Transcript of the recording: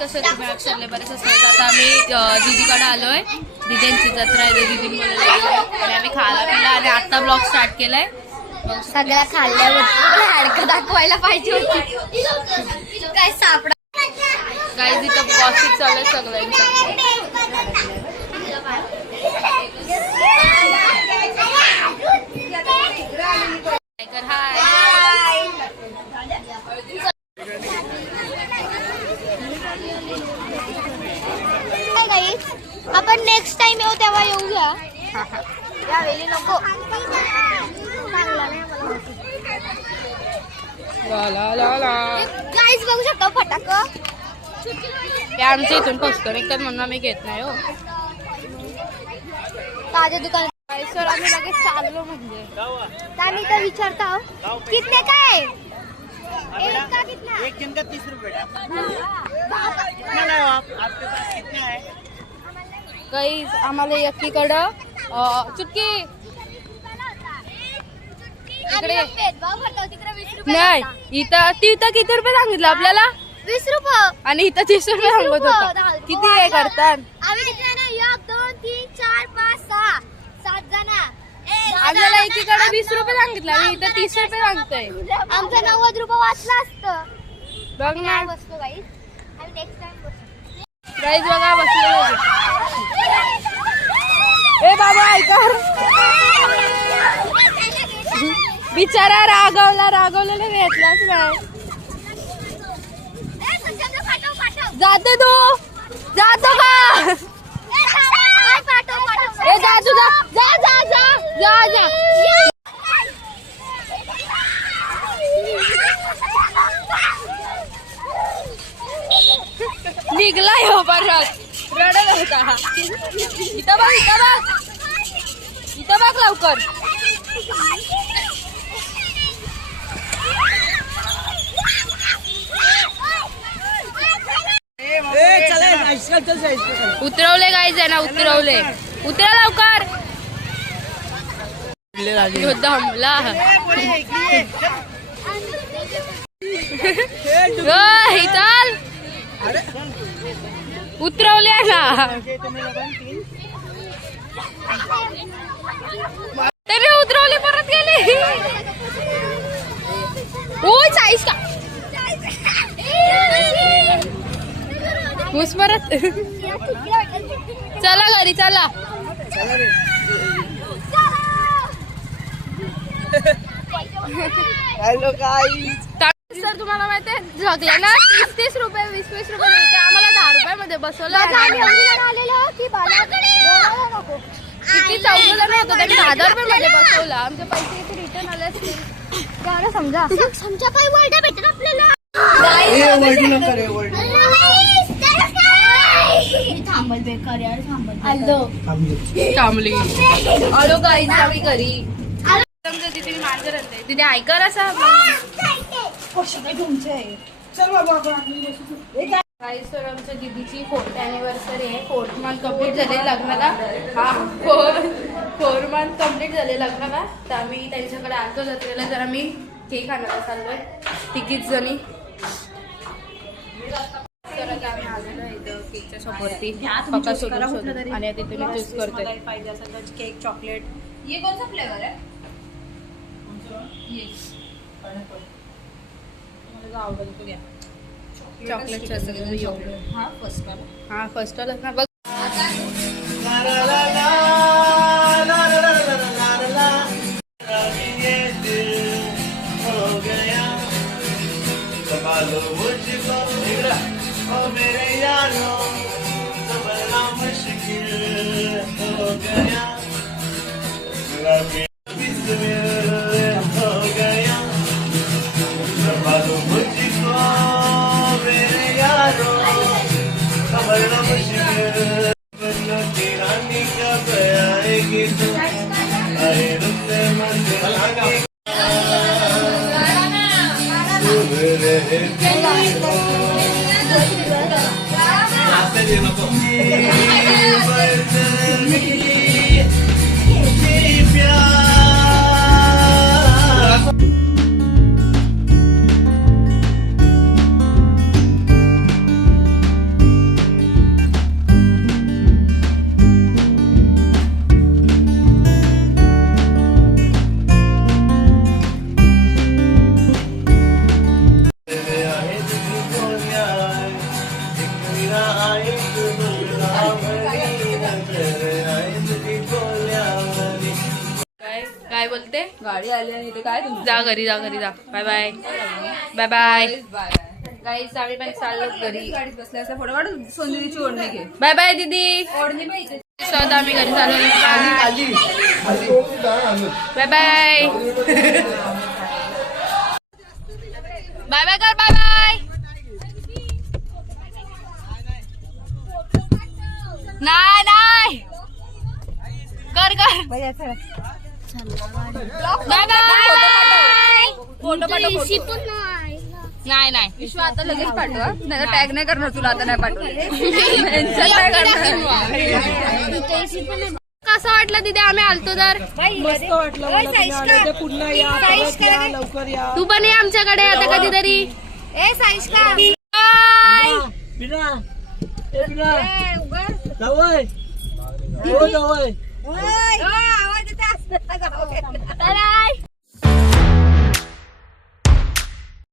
कसे तुम्ही अक्षरले बरेच असतात. आता आम्ही दीदीकडे आलोय. दीदींची जत्रा आहे. दीदी बोलले आणि आम्ही खायला पिला आणि आता ब्लॉग स्टार्ट केलाय. सगळ्या खाल्ल्यावर हाडकं दाखवायला पाहिजे होती. काय सापडा काही तिथं गॉसिप चालू आहे सगळ्यांचं. आपण नेक्स्ट टाइम येऊ तेव्हा येऊया. यावेळी नको. गाईज बघू शकतो फटाक. ते आमच्या इथून पोचतो निघतात म्हणून आम्ही घेत नाही हो. ताज्या दुकान सर आम्ही लगेच चाललो म्हणजे आम्ही तर विचारता कितने काय एक का कितना. एक दिन का 30 रुपये. कितना है काही आम्हाला एकीकडं चुटकी इकडे नाही. इथं तिथं किती रुपये सांगितलं आपल्याला? 20 रुपये. आणि इथं 30 रुपये सांगत होता. किती हे करतात? आम्ही किती जण? 1 2 3 4 5 6 7 जण. आपल्याला एकीकडे 20 रुपये सांगितलं आणि इथं 30 रुपये सांगतोय. आमचं 90 रुपये वाचलं असतं. बघ ना बसतो गाईज. आम्ही नेक्स्ट टाइम बसतो. गाईज बघा बसलेलं. ए बाबा ऐका. बिचारा रागवलेला घेतलाच नाही. जाते तू जातो का? ए जा तू जा जा जा जा जा जा. निघलाय हो परत रडत होता. इथं बघ इथं बघ इथं बघ लवकर. उतरवले गाईज आहे ना उतरवले. उतरा लवकर. दमला चाल. उतरवले ना तरी उतरवले परत गेले. ओय चाळीस का घुस परत. चला घरी चला. Hello guys. सर तुम्हाला माहिती आहे जगले ना 30 रुपये 20 रुपये मिळते. आम्हाला 10 रुपयामध्ये बसवलं. किती 14 जण होतं त्यांनी 10 रुपयामध्ये बसवलं. आमचे पैसे इथे रिटर्न आले असतील. समजा समजा काही वर्ड भेटत आपल्याला. थांबल बेकार यार. थांबली. आलो गाईज आम्ही घरी. समजा तिथे मांजर आणते तिथे ऐकर असा. गाईज तर आमच्या दीदीची 4th अॅनिव्हर्सरी आहे. 4th मंथ कम्प्लीट झाले लग्नाला. हा 4 मंथ कम्प्लीट झाले लग्नाला. तर आम्ही त्यांच्याकडे आलतो जत्रेला. जर आम्ही केक आणायला चाललोय तिघीच जणी. तर आता आम्ही आलेलो आहे इथं केकच्या शॉपवरती. पक्का शोधून आणि तिथे मी चूज करतोय. पाहिजे असेल तर केक चॉकलेट. ये कौन सा फ्लेवर है? ये मला आवडेल तो घ्या. चॉकलेट असेल. हा फर्स्ट वाला ना बघ. गाडी आली आणि इथे काय तुमचं जा घरी जा बाय बाय बाय बाय गाईस आम्ही पण चाललो घरी गाडीत बसले असं फोटो काढून सोनीची ओढणी घे बाय बाय दीदी ओढणी पाहिजे सहज आम्ही घरी चाललो बाय बाय बाय बाय कर बाय बाय नाही कर बाय बाय फोटो पाठव नाही विश्व आता लगेच पाठवा नाही टॅग नाही करणार तुला आता नाही कसं वाटलं तिथे आम्ही आलतो तर मस्त वाटलं मला तुम्ही आले ते पुन्हा या परत या लवकर या तू पण ये आमच्याकडे आता कधीतरी ए साईशका बिना ए बिना जावय हो जावय आवाज येते